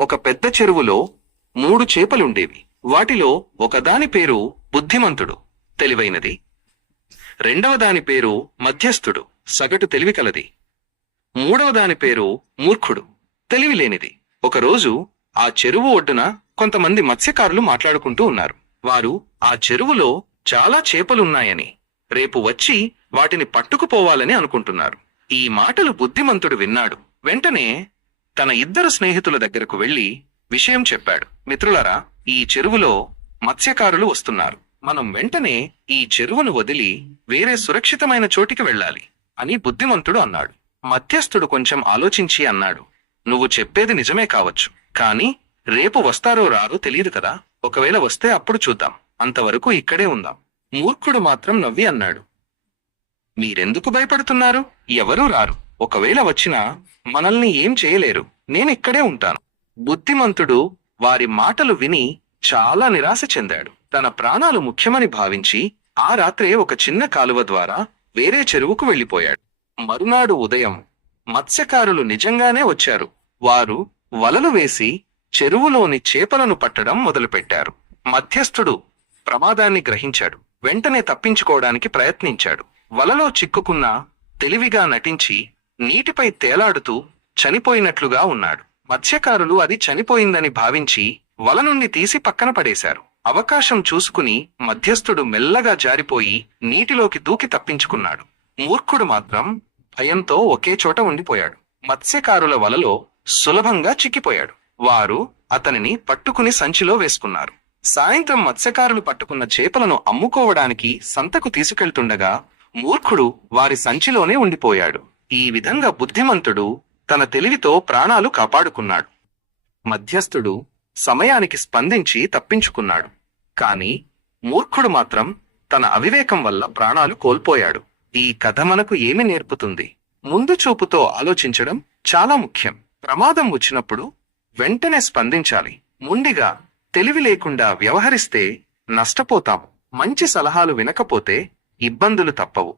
ఒక పెద్ద చెరువులో 3 చేపలుండేవి. వాటిలో ఒకదాని పేరు బుద్ధిమంతుడు, తెలివైనది. రెండవ దాని పేరు మధ్యస్థుడు, సగటు తెలివి కలది. మూడవ దాని పేరు మూర్ఖుడు, తెలివిలేనిది. ఒకరోజు ఆ చెరువు ఒడ్డున కొంతమంది మత్స్యకారులు మాట్లాడుకుంటూ ఉన్నారు. వారు ఆ చెరువులో చాలా చేపలున్నాయని, రేపు వచ్చి వాటిని పట్టుకుపోవాలని అనుకుంటున్నారు. ఈ మాటలు బుద్ధిమంతుడు విన్నాడు. వెంటనే తన 2 స్నేహితుల దగ్గరకు వెళ్లి విషయం చెప్పాడు. మిత్రులారా, ఈ చెరువులో మత్స్యకారులు వస్తున్నారు. మనం వెంటనే ఈ చెరువును వదిలి వేరే సురక్షితమైన చోటికి వెళ్ళాలి అని బుద్ధిమంతుడు అన్నాడు. మధ్యస్థుడు కొంచెం ఆలోచించి అన్నాడు, నువ్వు చెప్పేది నిజమే కావచ్చు, కానీ రేపు వస్తారో రారో తెలియదు కదా. ఒకవేళ వస్తే అప్పుడు చూద్దాం, అంతవరకు ఇక్కడే ఉందాం. మూర్ఖుడు మాత్రం నవ్వి అన్నాడు, మీరెందుకు భయపడుతున్నారు? ఎవరూ రారు. ఒకవేళ వచ్చినా మనల్ని ఏం చేయలేరు. నేనిక్కడే ఉంటాను. బుద్ధిమంతుడు వారి మాటలు విని చాలా నిరాశ చెందాడు. తన ప్రాణాలు ముఖ్యమని భావించి ఆ రాత్రే ఒక చిన్న కాలువ ద్వారా వేరే చెరువుకు వెళ్లిపోయాడు. మరునాడు ఉదయం మత్స్యకారులు నిజంగానే వచ్చారు. వారు వలలు వేసి చెరువులోని చేపలను పట్టడం మొదలుపెట్టారు. మధ్యస్థుడు ప్రమాదాన్ని గ్రహించాడు. వెంటనే తప్పించుకోవడానికి ప్రయత్నించాడు. వలలో చిక్కుకున్నా తెలివిగా నటించి నీటిపై తేలాడుతూ చనిపోయినట్లుగా ఉన్నాడు. మత్స్యకారులు అది చనిపోయిందని భావించి వల నుండి తీసి పక్కన పడేశారు. అవకాశం చూసుకుని మధ్యస్థుడు మెల్లగా జారిపోయి నీటిలోకి దూకి తప్పించుకున్నాడు. మూర్ఖుడు మాత్రం భయంతో ఒకే చోట ఉండిపోయాడు. మత్స్యకారుల వలలో సులభంగా చిక్కిపోయాడు. వారు అతనిని పట్టుకుని సంచిలో వేసుకున్నారు. సాయంత్రం మత్స్యకారులు పట్టుకున్న చేపలను అమ్ముకోవడానికి సంతకు తీసుకెళ్తుండగా మూర్ఖుడు వారి సంచిలోనే ఉండిపోయాడు. ఈ విధంగా బుద్ధిమంతుడు తన తెలివితో ప్రాణాలు కాపాడుకున్నాడు. మధ్యస్థుడు సమయానికి స్పందించి తప్పించుకున్నాడు. కాని మూర్ఖుడు మాత్రం తన అవివేకం వల్ల ప్రాణాలు కోల్పోయాడు. ఈ కథ మనకు ఏమి నేర్పుతుంది? ముందు చూపుతో ఆలోచించడం చాలా ముఖ్యం. ప్రమాదం వచ్చినప్పుడు వెంటనే స్పందించాలి. మొండిగా తెలివి లేకుండా వ్యవహరిస్తే నష్టపోతాము. మంచి సలహాలు వినకపోతే ఇబ్బందులు తప్పవు.